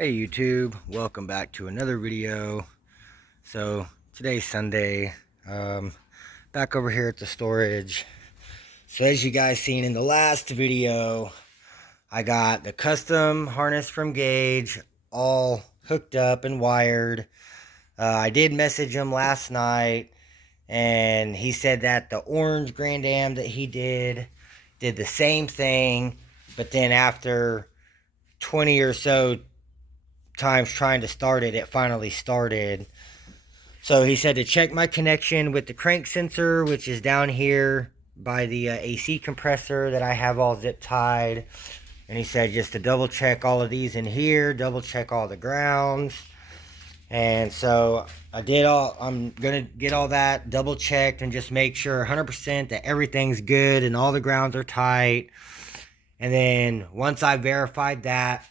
Hey YouTube, welcome back to another video. So today's Sunday, back over here at the storage. So as you guys seen in the last video, I got the custom harness from Gauge all hooked up and wired. I did message him last night and he said that the orange Grand Am that he did the same thing, but then after 20 or so times trying to start it, it finally started. So he said to check my connection with the crank sensor, which is down here by the AC compressor that I have all zip tied. And he said just to double check all of these in here, double check all the grounds. And so I did all, I'm going to get all that double checked and just make sure 100% that everything's good and all the grounds are tight. And then once I verified that,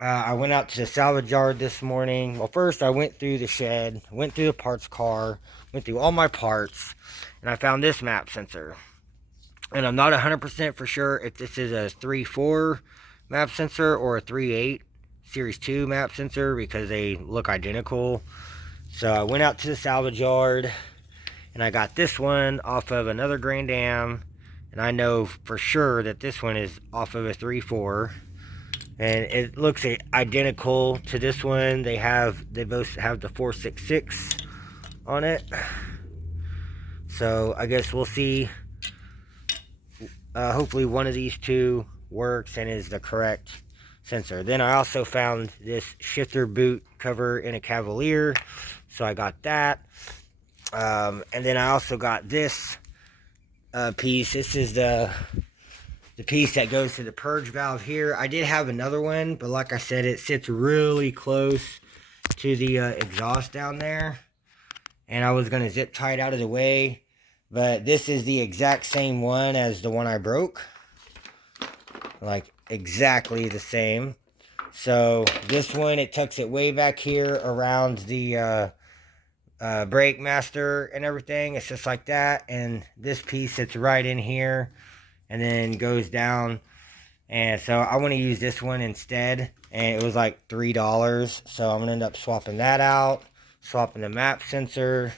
I went out to the salvage yard this morning. Well, first I went through the shed, went through the parts car, went through all my parts, and I found this map sensor. And I'm not 100% for sure if this is a 3.4 map sensor or a 3.8 Series 2 map sensor because they look identical. So I went out to the salvage yard and I got this one off of another Grand Am. And I know for sure that this one is off of a 3.4. And it looks identical to this one. They both have the 466 on it. So I guess we'll see. Hopefully one of these two works and is the correct sensor. Then I also found this shifter boot cover in a Cavalier. So I got that. And then I also got this piece. This is the piece that goes to the purge valve here. I did have another one, but like I said, it sits really close to the exhaust down there. And I was going to zip tie it out of the way. But this is the exact same one as the one I broke. Like exactly the same. So this one, it tucks it way back here around the brake master and everything. It's just like that. And this piece sits right in here and then goes down. And so I want to use this one instead, and it was like $3, so I'm gonna end up swapping that out, swapping the map sensor.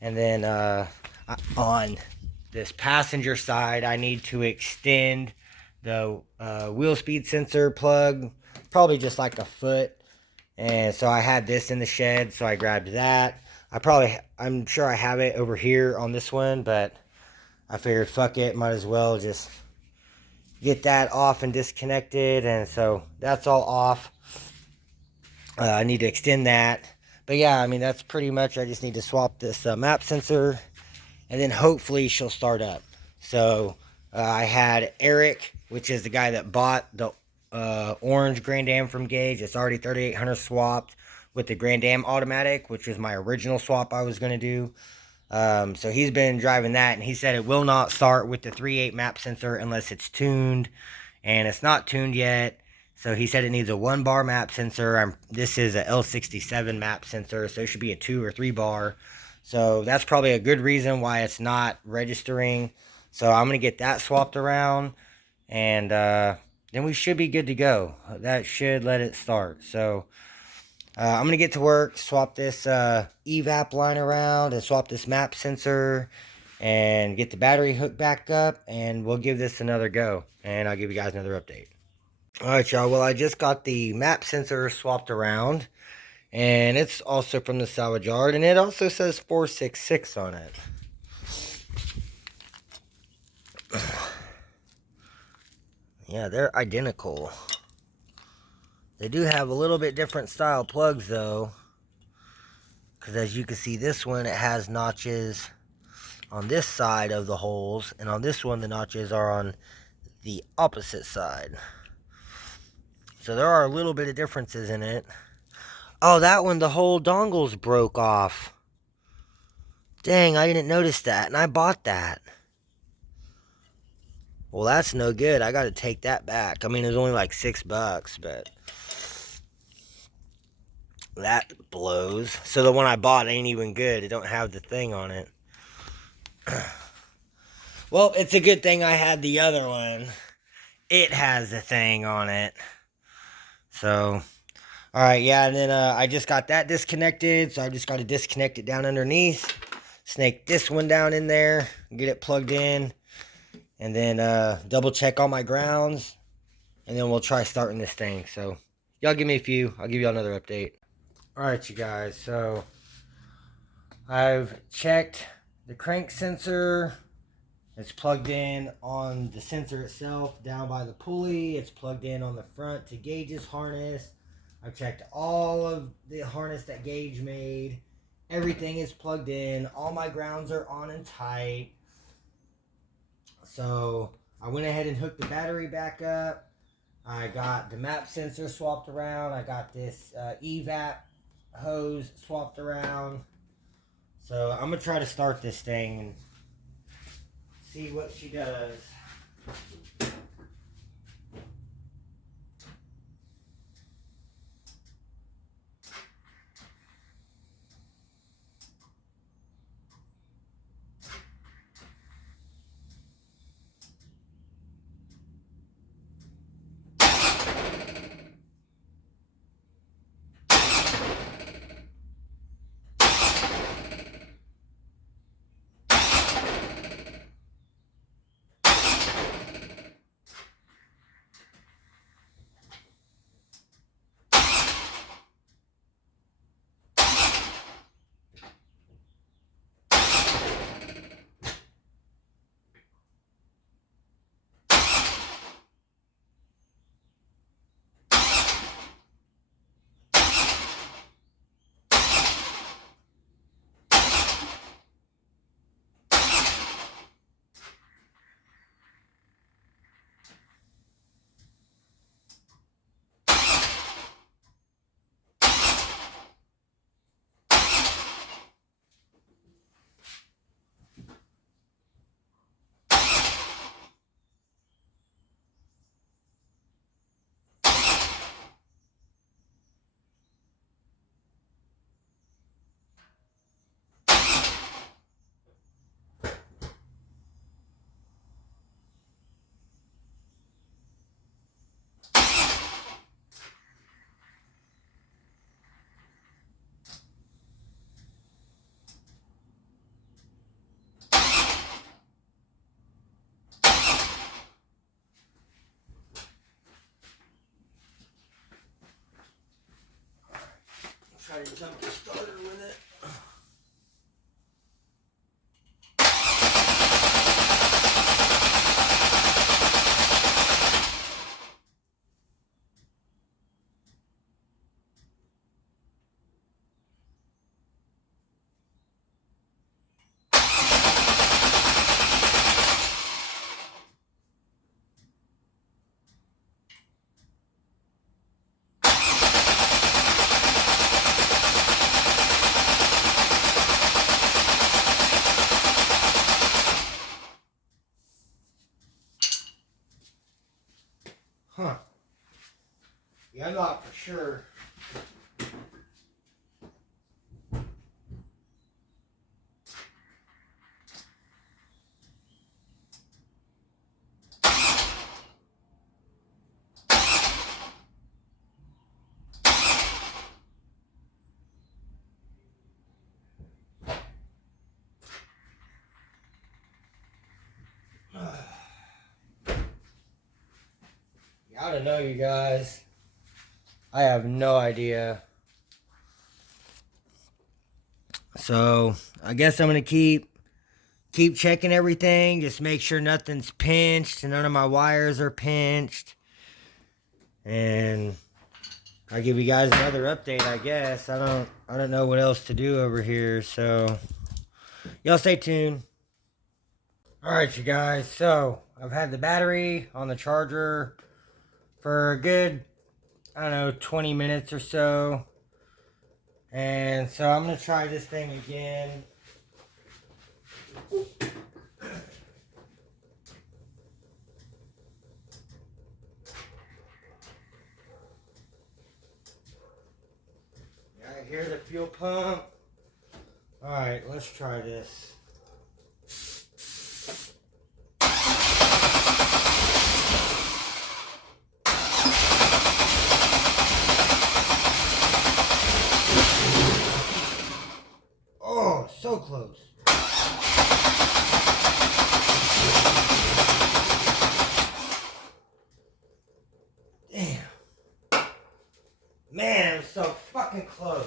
And then on this passenger side, I need to extend the wheel speed sensor plug, probably just like a foot. And so I had this in the shed, so I grabbed that. I'm sure I have it over here on this one, but I figured, fuck it, might as well just get that off and disconnected. And so that's all off. I need to extend that. But yeah, I mean, that's pretty much, I just need to swap this map sensor. And then hopefully she'll start up. So I had Eric, which is the guy that bought the orange Grand Am from Gauge. It's already 3800 swapped with the Grand Am automatic, which was my original swap I was going to do. So he's been driving that, and he said it will not start with the 3.8 map sensor unless it's tuned, and it's not tuned yet. So he said it needs a 1 bar map sensor. This is a L67 map sensor, so it should be a 2 or 3 bar. So that's probably a good reason why it's not registering. So I'm going to get that swapped around, and then we should be good to go. That should let it start. So I'm going to get to work, swap this evap line around, and swap this map sensor, and get the battery hooked back up, and we'll give this another go, and I'll give you guys another update. Alright, y'all, well, I just got the map sensor swapped around, and it's also from the salvage yard, and it also says 466 on it. Yeah, they're identical. They do have a little bit different style plugs though, because as you can see, this one, it has notches on this side of the holes, and on this one the notches are on the opposite side. So there are a little bit of differences in it. Oh, that one, the whole dongles broke off. Dang, I didn't notice that, and I bought that. Well, that's no good. I gotta take that back. I mean, it was only like $6, but that blows. So the one I bought ain't even good. It don't have the thing on it. Well, it's a good thing I had the other one. It has the thing on it. So All right, yeah, and then I just got that disconnected, so I just got to disconnect it down underneath, snake this one down in there, get it plugged in, and then double check all my grounds, and then we'll try starting this thing. So y'all give me a few, I'll give you another update. All right, you guys, so I've checked the crank sensor. It's plugged in on the sensor itself down by the pulley. It's plugged in on the front to Gage's harness. I've checked all of the harness that Gage made. Everything is plugged in. All my grounds are on and tight. So I went ahead and hooked the battery back up. I got the map sensor swapped around. I got this EVAP hose swapped around. So I'm going to try to start this thing and see what she does. Try to jump the starter with it. Huh. Yeah, I'm not for sure. I don't know, you guys. I have no idea. So I guess I'm gonna keep checking everything. Just make sure nothing's pinched and none of my wires are pinched. And I'll give you guys another update, I guess. I don't know what else to do over here. So y'all stay tuned. Alright, you guys. So I've had the battery on the charger for a good, I don't know, 20 minutes or so. And so I'm going to try this thing again. Yeah, I hear the fuel pump. Alright, let's try this. so close. Damn. Man, it was so fucking close.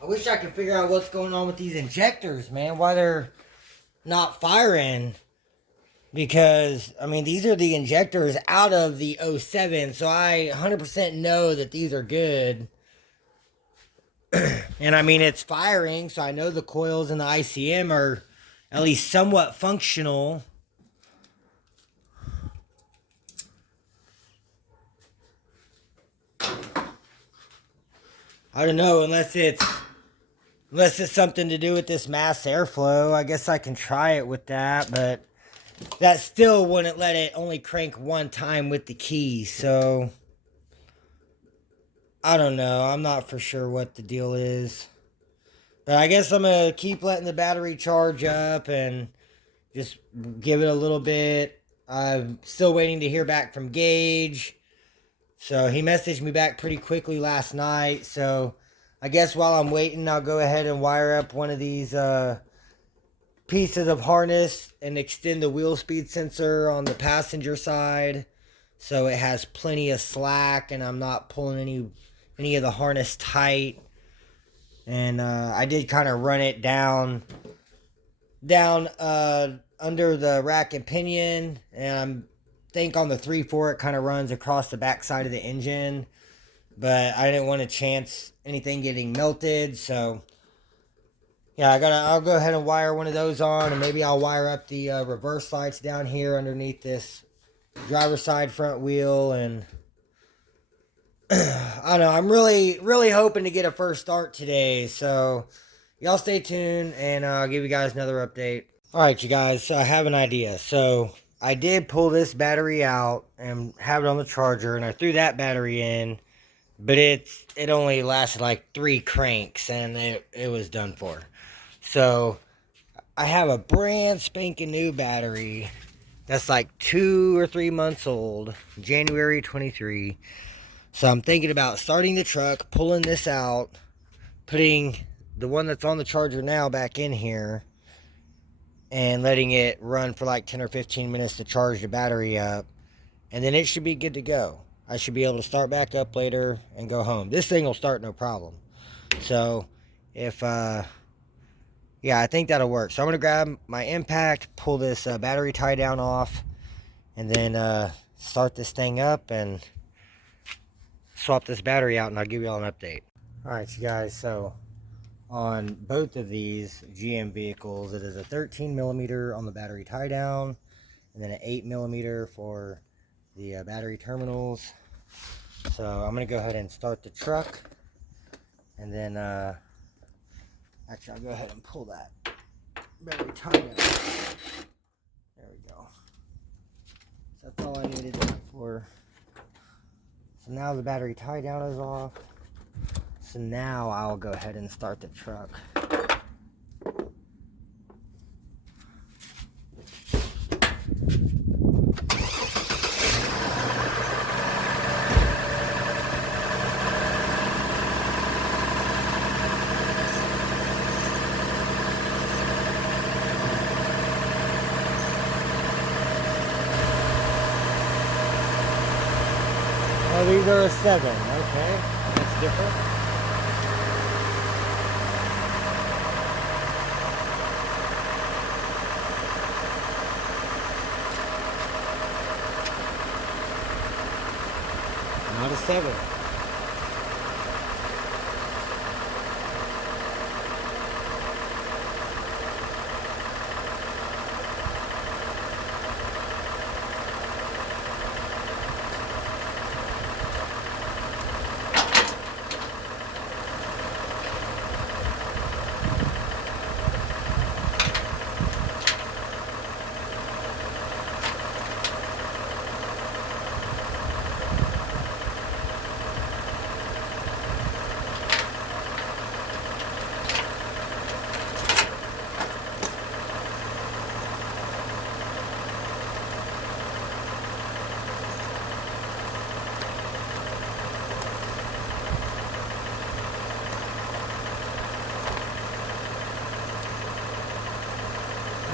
I wish I could figure out what's going on with these injectors, man. Why they're not firing. Because, I mean, these are the injectors out of the 07. So I 100% know that these are good. And, I mean, it's firing. So I know the coils and the ICM are at least somewhat functional. I don't know, unless it's something to do with this mass airflow. I guess I can try it with that, but that still wouldn't let it only crank one time with the key. So I don't know. I'm not for sure what the deal is. But I guess I'm going to keep letting the battery charge up and just give it a little bit. I'm still waiting to hear back from Gage. So he messaged me back pretty quickly last night. So I guess while I'm waiting, I'll go ahead and wire up one of these pieces of harness and extend the wheel speed sensor on the passenger side. So it has plenty of slack and I'm not pulling any of the harness tight. And I did kind of run it down under the rack and pinion. And think on the 3/4 it kind of runs across the back side of the engine, but I didn't want to chance anything getting melted. So yeah, I'll go ahead and wire one of those on, and maybe I'll wire up the reverse lights down here underneath this driver's side front wheel. And I don't know, I'm really hoping to get a first start today. So y'all stay tuned and I'll give you guys another update. All right, you guys, so I have an idea. So I did pull this battery out and have it on the charger, and I threw that battery in, but it only lasted like 3 cranks, and it was done for. So I have a brand spanking new battery that's like 2 or 3 months old, January 23. So I'm thinking about starting the truck, pulling this out, putting the one that's on the charger now back in here, and letting it run for like 10 or 15 minutes to charge the battery up, and then it should be good to go. I should be able to start back up later and go home. This thing will start no problem. So if yeah, I think that'll work. So I'm gonna grab my impact, pull this battery tie down off, and then start this thing up and swap this battery out, and I'll give you all an update. All right, you guys, so on both of these GM vehicles, it is a 13mm on the battery tie down, and then an 8mm for the battery terminals. So I'm going to go ahead and start the truck, and then actually I'll go ahead and pull that battery tie down. There we go. So that's all I needed that for. So now the battery tie down is off. So now I'll go ahead and start the truck. Oh, these are a 7. Okay, that's different. Not a 7.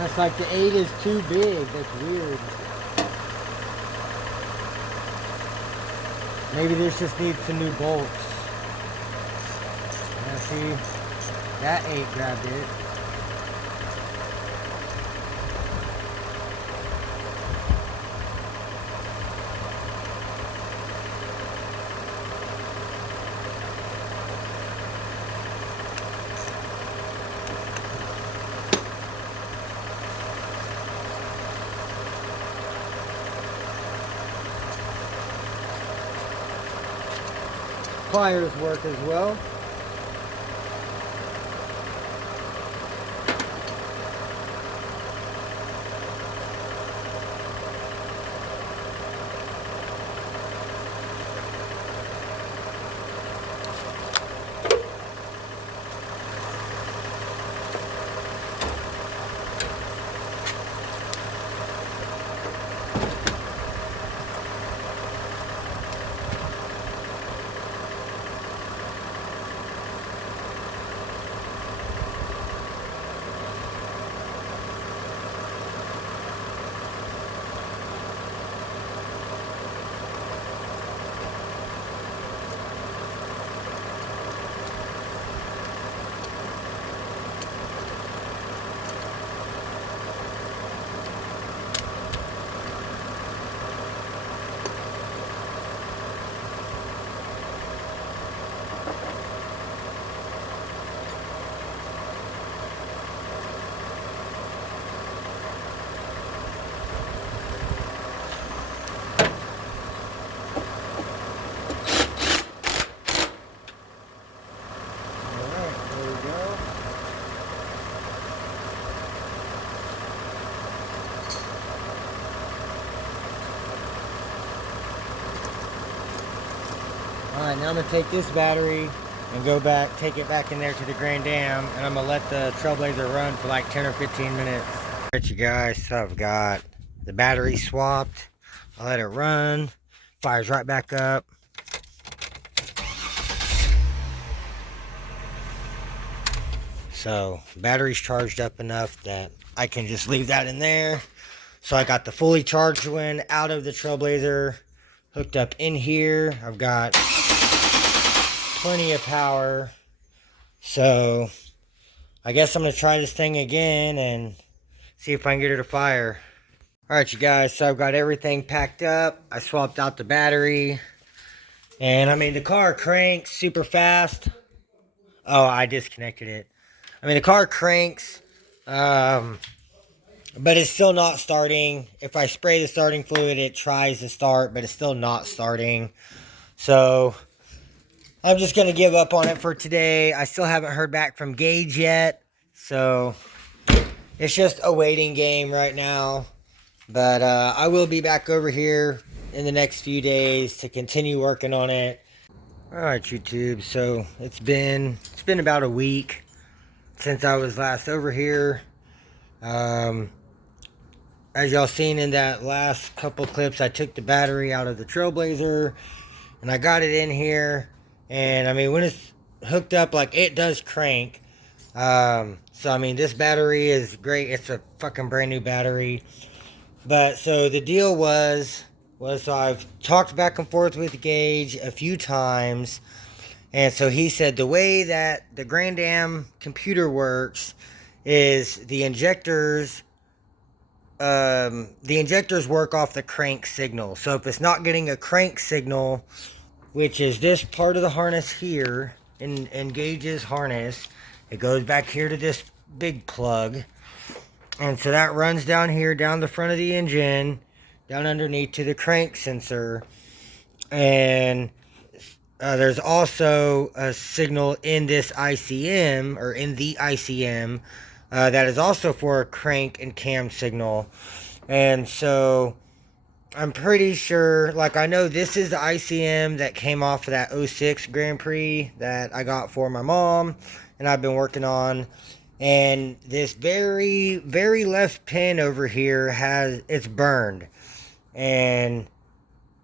That's like the 8 is too big. That's weird. Maybe this just needs some new bolts. Now see, that 8 grabbed it. Pliers work as well. Alright, now I'm going to take this battery and go back, take it back in there to the Grand Dam, and I'm going to let the Trailblazer run for like 10 or 15 minutes. Alright you guys, so I've got the battery swapped. I'll let it run, fires right back up. So, battery's charged up enough that I can just leave that in there. So I got the fully charged one out of the Trailblazer hooked up in here. I've got plenty of power. So I guess I'm going to try this thing again and see if I can get it to fire. Alright you guys, so I've got everything packed up. I swapped out the battery. And I mean the car cranks super fast. Oh, I disconnected it. I mean the car cranks. But it's still not starting. If I spray the starting fluid, it tries to start, but it's still not starting. So I'm just going to give up on it for today. I still haven't heard back from Gage yet. So it's just a waiting game right now. But I will be back over here in the next few days to continue working on it. Alright YouTube, so it's been about a week since I was last over here. As y'all seen in that last couple clips, I took the battery out of the Trailblazer and I got it in here. And I mean, when it's hooked up, like it does crank. So I mean, this battery is great. It's a fucking brand new battery. But so the deal was so I've talked back and forth with Gage a few times. And so he said the way that the Grand Dam computer works is the injectors work off the crank signal. So if it's not getting a crank signal, which is this part of the harness here, in Gage's harness, it goes back here to this big plug. And so that runs down here, down the front of the engine, down underneath to the crank sensor. And there's also a signal in this ICM, or in the ICM, that is also for a crank and cam signal. And so I'm pretty sure, like I know this is the ICM that came off of that 06 Grand Prix that I got for my mom and I've been working on. And this very, very left pin over here it's burned. And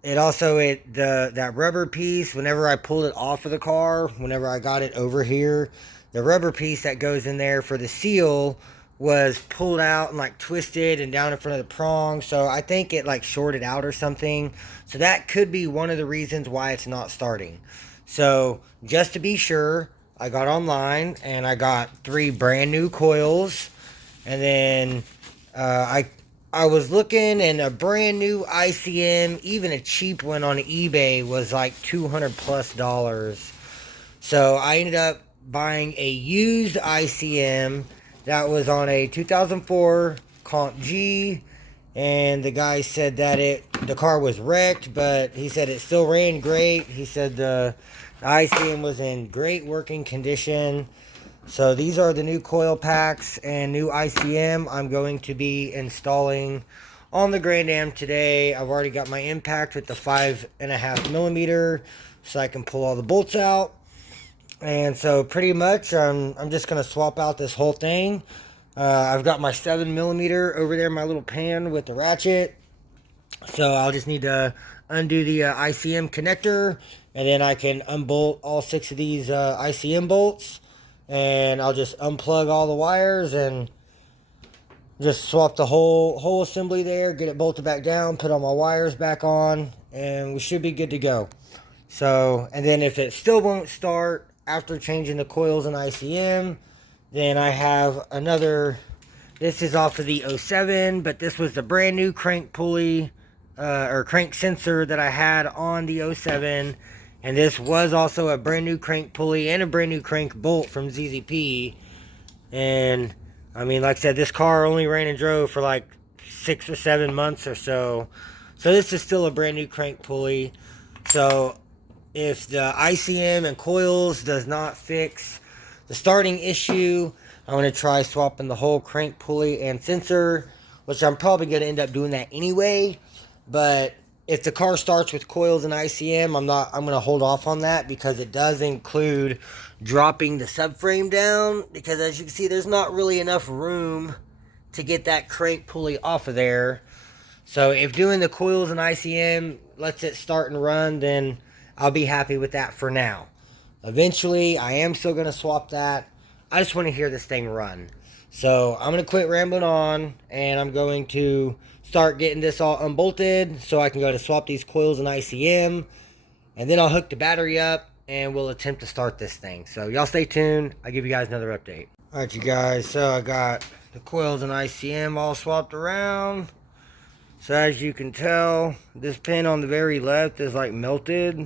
it also, that rubber piece, whenever I pulled it off of the car, whenever I got it over here, the rubber piece that goes in there for the seal was pulled out and like twisted and down in front of the prong. So I think it like shorted out or something. So that could be one of the reasons why it's not starting. So just to be sure, I got online and I got 3 brand new coils. And then I was looking, and a brand new ICM, even a cheap one on eBay, was like $200+. So I ended up buying a used ICM that was on a 2004 Comp G, and the guy said that the car was wrecked, but he said it still ran great. He said the ICM was in great working condition. So these are the new coil packs and new ICM I'm going to be installing on the Grand Am today. I've already got my impact with the 5.5mm, so I can pull all the bolts out. And so pretty much I'm just going to swap out this whole thing. I've got my 7mm over there in my little pan with the ratchet. So I'll just need to undo the ICM connector, and then I can unbolt all 6 of these ICM bolts. And I'll just unplug all the wires and just swap the whole assembly there, get it bolted back down, put all my wires back on, and we should be good to go. So, and then if it still won't start after changing the coils and ICM, then I have another, this is off of the 07, but this was the brand new crank pulley or crank sensor that I had on the 07. And this was also a brand new crank pulley and a brand new crank bolt from ZZP. And I mean, like I said, this car only ran and drove for like 6 or 7 months or so. So this is still a brand new crank pulley. So if the ICM and coils does not fix the starting issue, I'm going to try swapping the whole crank pulley and sensor, which I'm probably going to end up doing that anyway. But if the car starts with coils and ICM, I'm going to hold off on that, because it does include dropping the subframe down, because as you can see, there's not really enough room to get that crank pulley off of there. So if doing the coils and ICM lets it start and run, then I'll be happy with that for now. Eventually, I am still going to swap that. I just want to hear this thing run. So I'm going to quit rambling on, and I'm going to start getting this all unbolted so I can go to swap these coils and ICM, and then I'll hook the battery up and we'll attempt to start this thing. So y'all stay tuned. I'll give you guys another update. Alright, you guys, so I got the coils and ICM all swapped around. So as you can tell, this pin on the very left is like melted.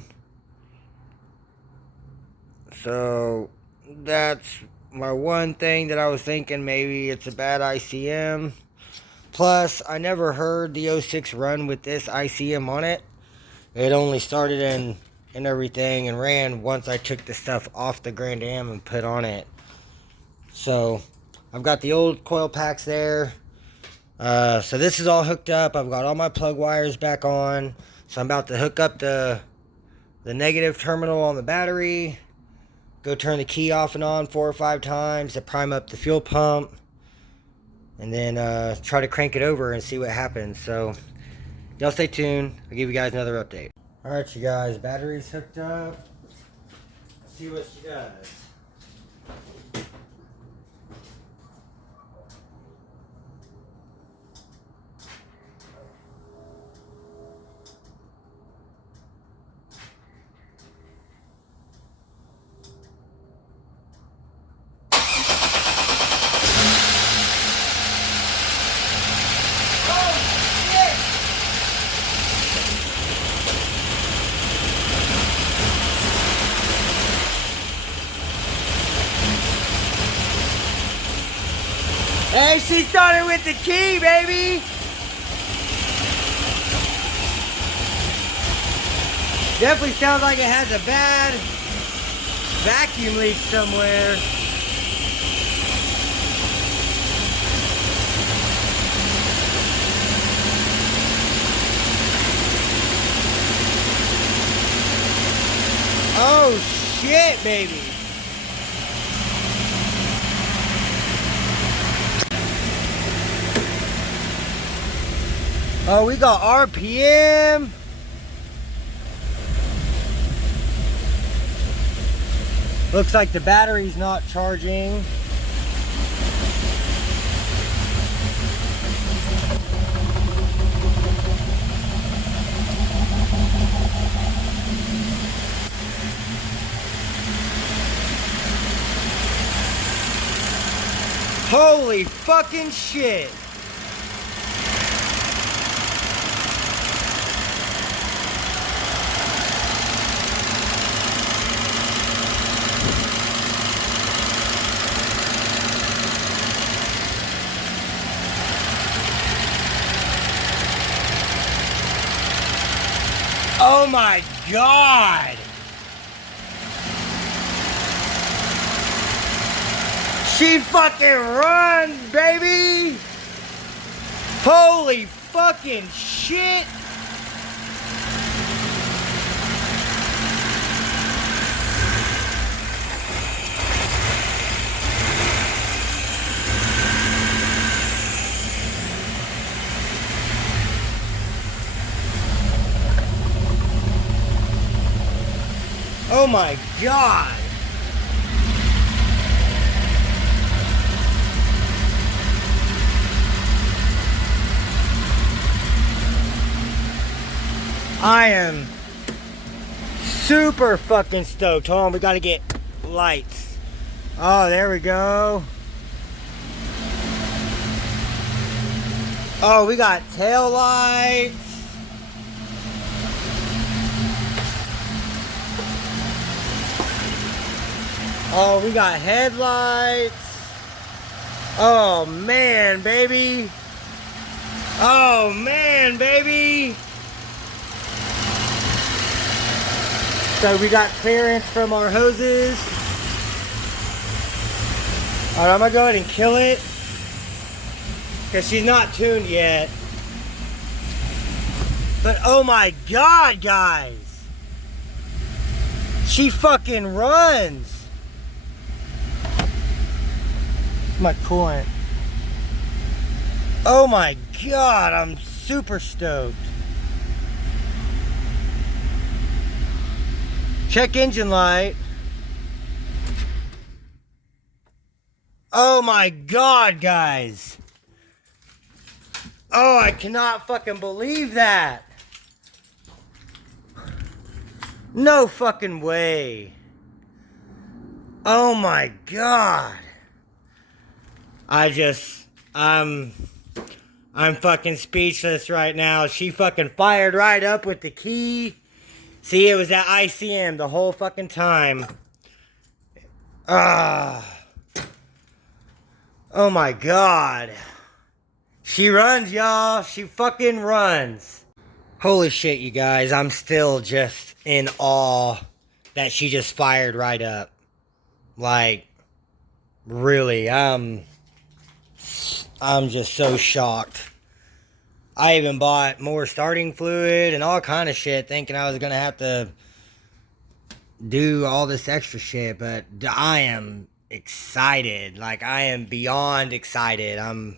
So that's my one thing that I was thinking, maybe it's a bad ICM. Plus, I never heard the 06 run with this ICM on it. It only started and everything and ran once I took the stuff off the Grand Am and put on it. So, I've got the old coil packs there. So this is all hooked up. I've got all my plug wires back on. So I'm about to hook up the negative terminal on the battery. Go turn the key off and on 4 or 5 times to prime up the fuel pump. And then try to crank it over and see what happens. So y'all stay tuned. I'll give you guys another update. Alright, you guys, battery's hooked up. Let's see what she does. Hey, she started with the key, baby! Definitely sounds like it has a bad vacuum leak somewhere. Oh shit, baby! Oh, we got RPM. Looks like the battery's not charging. Holy fucking shit. Oh my God. She fucking runs, baby. Holy fucking shit. Oh my God. I am super fucking stoked. Hold on, we gotta get lights. Oh, there we go. Oh, we got tail lights. Oh, we got headlights. Oh man, baby. Oh man, baby. So we got clearance from our hoses. Alright, I'm gonna go ahead and kill it, because she's not tuned yet. But oh my God, guys. She fucking runs. It's my coolant. Oh my God, I'm super stoked. Check engine light. Oh my God, guys. Oh, I cannot fucking believe that. No fucking way. Oh my God. I'm fucking speechless right now. She fucking fired right up with the key. See, it was at ICM the whole fucking time. Oh my God. She runs, y'all. She fucking runs. Holy shit, you guys. I'm still just in awe that she just fired right up. Like, really, I'm just so shocked. I even bought more starting fluid and all kind of shit, thinking I was gonna have to do all this extra shit, but I am excited. Like, I am beyond excited. I don't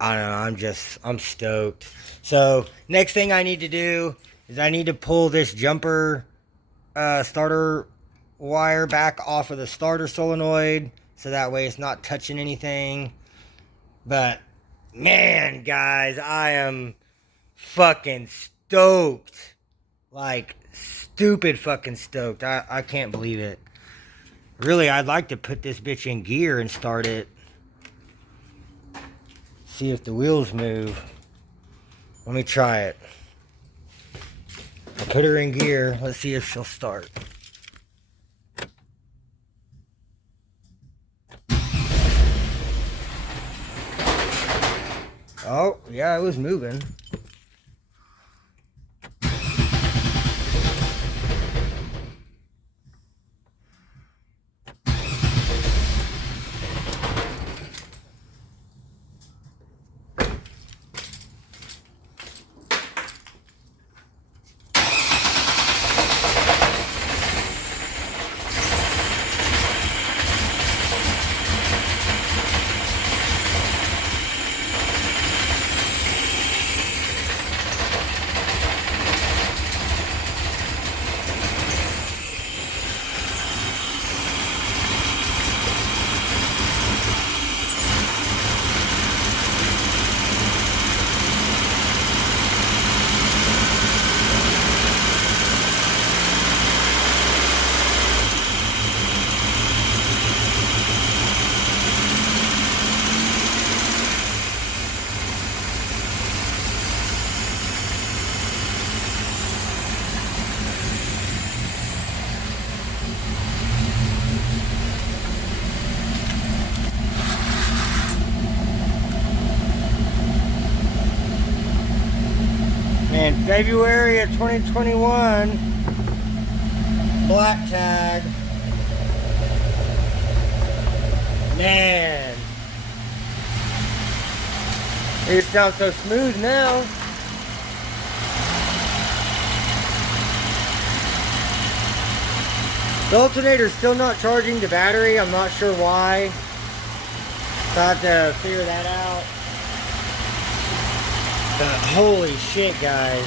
know, I'm stoked. So, next thing I need to do is I need to pull this jumper starter wire back off of the starter solenoid, so that way it's not touching anything. But man, guys, I am fucking stoked. Like, stupid fucking stoked. I can't believe it. Really, I'd like to put this bitch in gear and start it. See if the wheels move. Let me try it. I'll put her in gear. Let's see if she'll start. Oh, yeah, it was moving. in February of 2021. Black tag. Man. It sounds so smooth now. The alternator's still not charging the battery. I'm not sure why. So I have to figure that out. But holy shit, guys.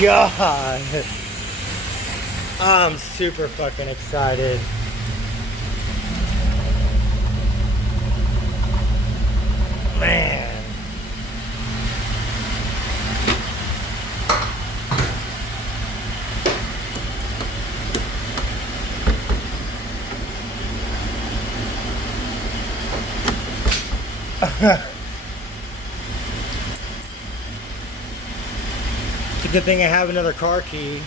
God. I'm super fucking excited. Man. It's a good thing I have another car key.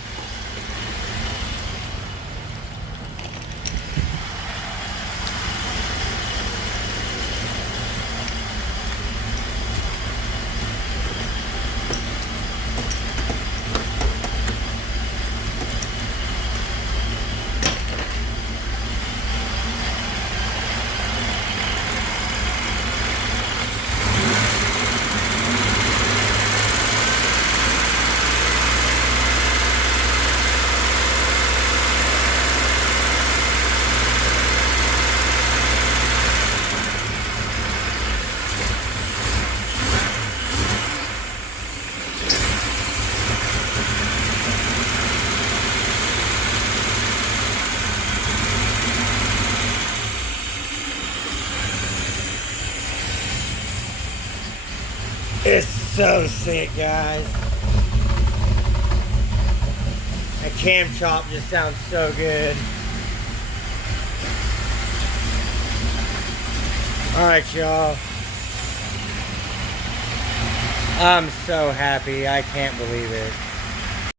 It's so sick, guys. That cam chop just sounds so good. Alright, y'all. I'm so happy. I can't believe it.